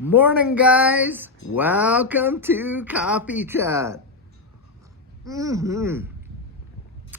Morning, guys. Welcome to Coffee Chat.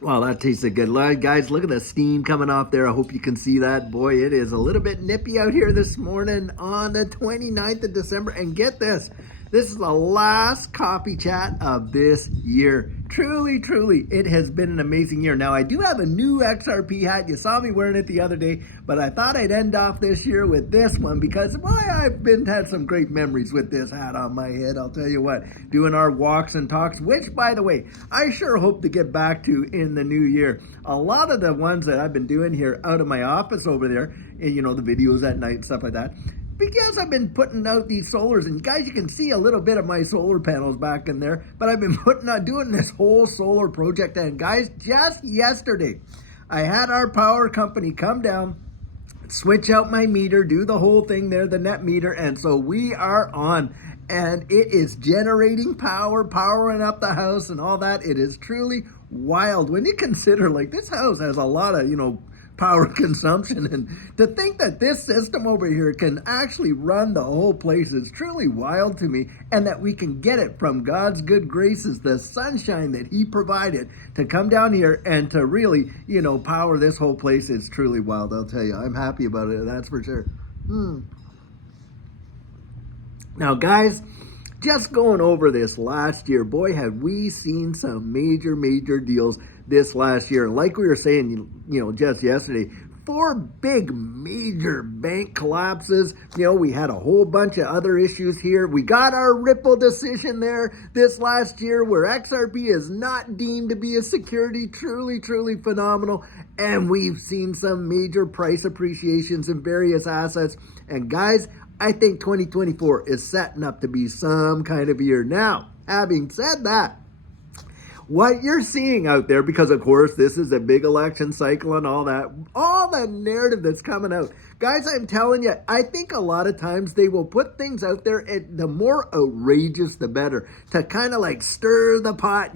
Well, that tasted good. Guys, look at the steam coming off there. I hope you can see that. Boy, it is a little bit nippy out here this morning on the 29th of December. And get this, this is the last Coffee Chat of this year. Truly, it has been an amazing year. Now, I do have a new XRP hat. You saw me wearing it the other day, but I thought I'd end off this year with this one because, boy, I've had some great memories with this hat on my head. I'll tell you what, doing our walks and talks, which, by the way, I sure hope to get back to in the new year. A lot of the ones that I've been doing here out of my office over there, you know, the videos at night and stuff like that, because I've been putting out these solars, and guys, you can see a little bit of my solar panels back in there, but I've been doing this whole solar project. And guys, just yesterday, I had our power company come down, switch out my meter, do the whole thing there, the net meter, and so we are on. And it is generating power, powering up the house and all that. It is truly wild when you consider, like, this house has a lot of, power consumption, and to think that this system over here can actually run the whole place is truly wild to me, and that we can get it from God's good graces, the sunshine that he provided to come down here and to really, power this whole place is truly wild. I'll tell you, I'm happy about it, that's for sure. Now, guys, just going over this last year, boy, have we seen some major deals this last year. Like we were saying, just yesterday, 4 big major bank collapses. We had a whole bunch of other issues here. We got our Ripple decision there this last year where XRP is not deemed to be a security. Truly phenomenal. And we've seen some major price appreciations in various assets. And guys, I think 2024 is setting up to be some kind of year. Now, having said that, what you're seeing out there, because of course this is a big election cycle and all that, all the narrative that's coming out, guys, I'm telling you, I think a lot of times they will put things out there, and the more outrageous the better, to kind of like stir the pot,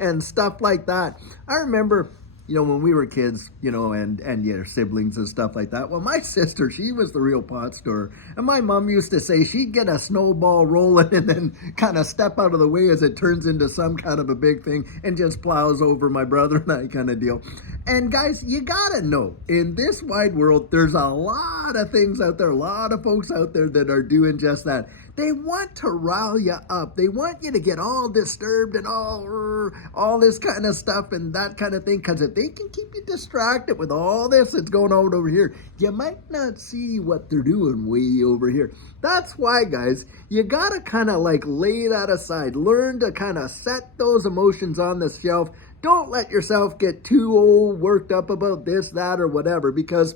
and stuff like that. I remember, when we were kids, and your siblings and stuff like that. Well, my sister, she was the real pot stirrer. And my mom used to say she'd get a snowball rolling and then kind of step out of the way as it turns into some kind of a big thing and just plows over my brother and I kind of deal. And guys, you gotta know, in this wide world, there's a lot of things out there, a lot of folks out there that are doing just that. They want to rile you up. They want you to get all disturbed and all this kind of stuff and that kind of thing. Because if they can keep you distracted with all this that's going on over here, you might not see what they're doing way over here. That's why, guys, you got to kind of like lay that aside. Learn to kind of set those emotions on the shelf. Don't let yourself get too worked up about this, that, or whatever, because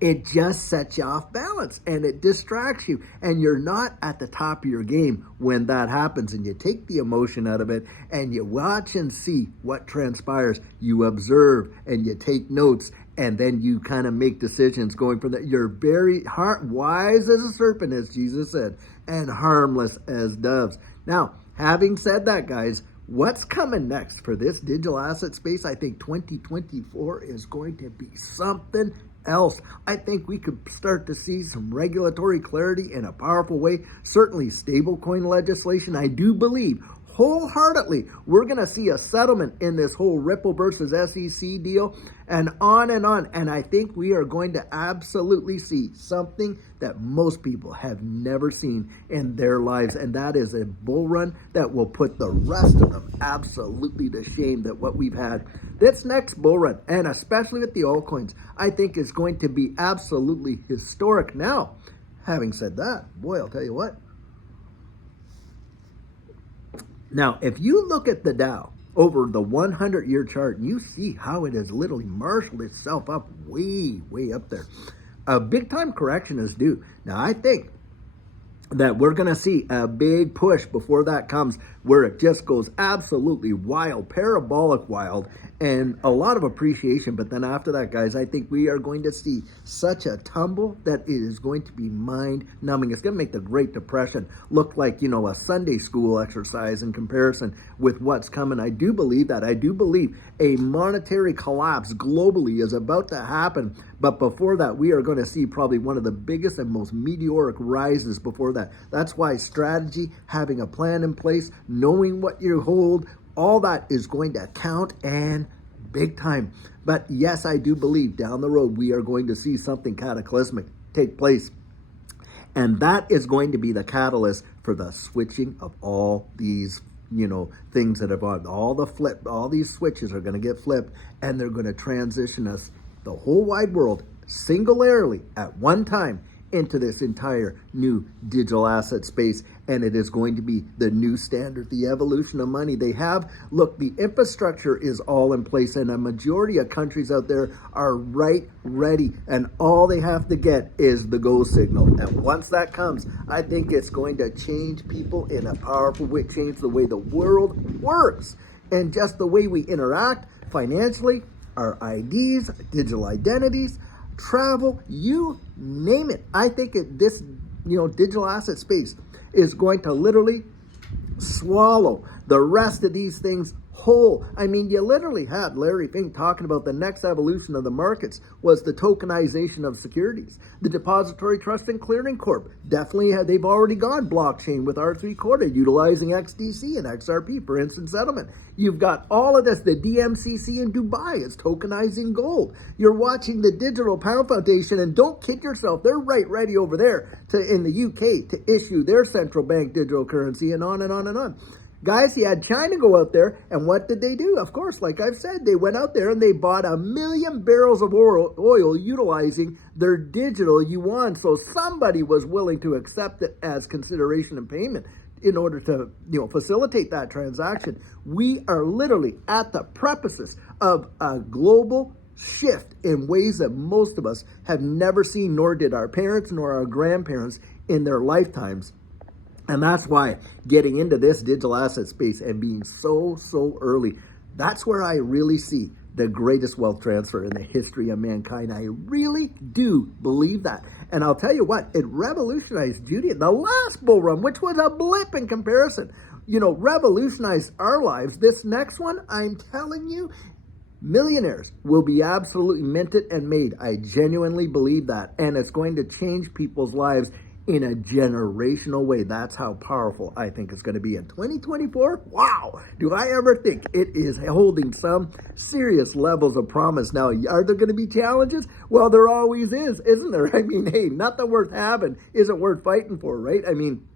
it just sets you off balance and it distracts you, and you're not at the top of your game when that happens. And you take the emotion out of it and you watch and see what transpires. You observe and you take notes, and then you kind of make decisions going from that. You're very wise as a serpent, as Jesus said, and harmless as doves. Now, having said that, guys, what's coming next for this digital asset space? I think 2024 is going to be something else. I think we could start to see some regulatory clarity in a powerful way. Certainly stablecoin legislation. I do believe wholeheartedly we're going to see a settlement in this whole Ripple versus SEC deal, and on. And I think we are going to absolutely see something that most people have never seen in their lives, and that is a bull run that will put the rest of them absolutely to shame. That what we've had this next bull run, and especially with the altcoins, I think is going to be absolutely historic. Now, having said that, boy, I'll tell you what. Now, if you look at the Dow over the 100-year chart, you see how it has literally marshaled itself up way up there. A big-time correction is due. Now, I think that we're going to see a big push before that comes, where it just goes absolutely wild, parabolic wild, and a lot of appreciation. But then after that, guys, I think we are going to see such a tumble that it is going to be mind-numbing. It's going to make the Great Depression look like, a Sunday school exercise in comparison with what's coming. I do believe that. I do believe a monetary collapse globally is about to happen But before that, we are going to see probably one of the biggest and most meteoric rises before that. That's why strategy, having a plan in place, knowing what you hold, all that is going to count, and big time. But yes, I do believe down the road we are going to see something cataclysmic take place. And that is going to be the catalyst for the switching of all these, things that have on all these switches are going to get flipped, and they're going to transition us, the whole wide world, singularly at one time, into this entire new digital asset space. And it is going to be the new standard, the evolution of money. The infrastructure is all in place, and a majority of countries out there are ready, and all they have to get is the go signal. And once that comes, I think it's going to change people in a powerful way, change the way the world works, and just the way we interact financially, our IDs, digital identities, travel, you name it. I think this digital asset space is going to literally swallow the rest of these things whole. I mean, you literally had Larry Fink talking about the next evolution of the markets was the tokenization of securities. The Depository Trust and Clearing Corp they've already gone blockchain with R3 Corda, utilizing XDC and XRP for instant settlement. You've got all of this. The DMCC in Dubai is tokenizing gold. You're watching the Digital Pound Foundation, and don't kid yourself, they're ready over there in the UK to issue their central bank digital currency, and on and on and on. Guys, you had China go out there, and what did they do? Of course, like I've said, they went out there and they bought 1 million barrels of oil utilizing their digital yuan. So somebody was willing to accept it as consideration and payment in order to, facilitate that transaction. We are literally at the precipice of a global shift in ways that most of us have never seen, nor did our parents nor our grandparents in their lifetimes. And that's why getting into this digital asset space and being so early, that's where I really see the greatest wealth transfer in the history of mankind. I really do believe that. And I'll tell you what, it revolutionized Judy. The last bull run, which was a blip in comparison, revolutionized our lives. This next one, I'm telling you, millionaires will be absolutely minted and made. I genuinely believe that. And it's going to change people's lives in a generational way. That's how powerful I think it's going to be in 2024. Wow, do I ever think it is holding some serious levels of promise. Now, are there going to be challenges? Well, there always is, isn't there? I mean, hey, nothing worth having isn't worth fighting for, right? I mean,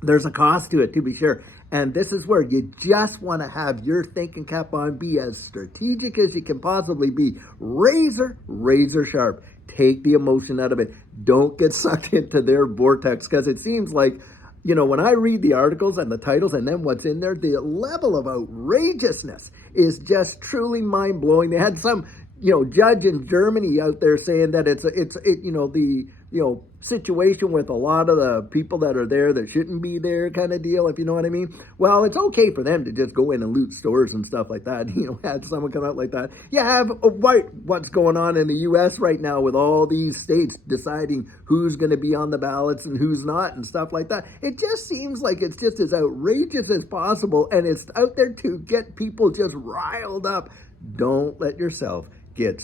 there's a cost to it, to be sure. And this is where you just want to have your thinking cap on, be as strategic as you can possibly be. Razor sharp. Take the emotion out of it. Don't get sucked into their vortex, because it seems like, when I read the articles and the titles and then what's in there, the level of outrageousness is just truly mind-blowing. They had some, judge in Germany out there saying that the situation with a lot of the people that are there that shouldn't be there kind of deal, if you know what I mean. Well, it's okay for them to just go in and loot stores and stuff like that. Had someone come out like that. You have what's going on in the U.S. right now with all these states deciding who's going to be on the ballots and who's not and stuff like that. It just seems like it's just as outrageous as possible, and it's out there to get people just riled up. Don't let yourself get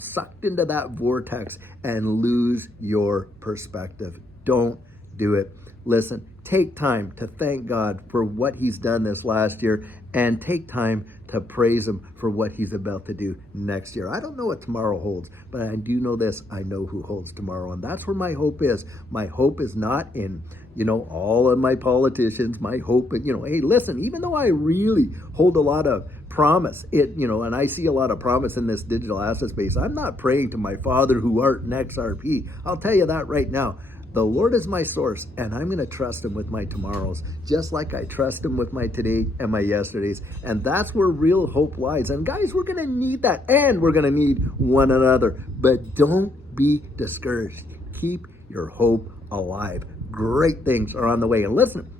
sucked into that vortex and lose your perspective. Don't do it. Listen, take time to thank God for what he's done this last year, and take time to praise him for what he's about to do next year. I don't know what tomorrow holds, but I do know this. I know who holds tomorrow, and that's where my hope is. My hope is not in all of my politicians. My hope, hey, listen, even though I really hold a lot of promise, and I see a lot of promise in this digital asset space, I'm not praying to my Father who art in XRP. I'll tell you that right now. The Lord is my source, and I'm going to trust him with my tomorrows, just like I trust him with my today and my yesterdays. And that's where real hope lies. And guys, we're going to need that, and we're going to need one another. But don't be discouraged. Keep your hope alive. Great things are on the way. And listen,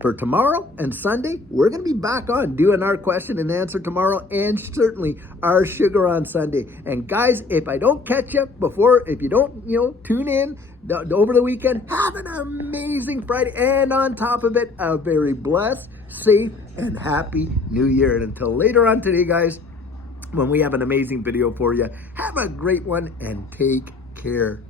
for tomorrow and Sunday, we're going to be back on doing our question and answer tomorrow, and certainly our sugar on Sunday. And guys, if I don't catch you before, if you don't, tune in over the weekend, have an amazing Friday. And on top of it, a very blessed, safe, and happy New Year. And until later on today, guys, when we have an amazing video for you. Have a great one and take care.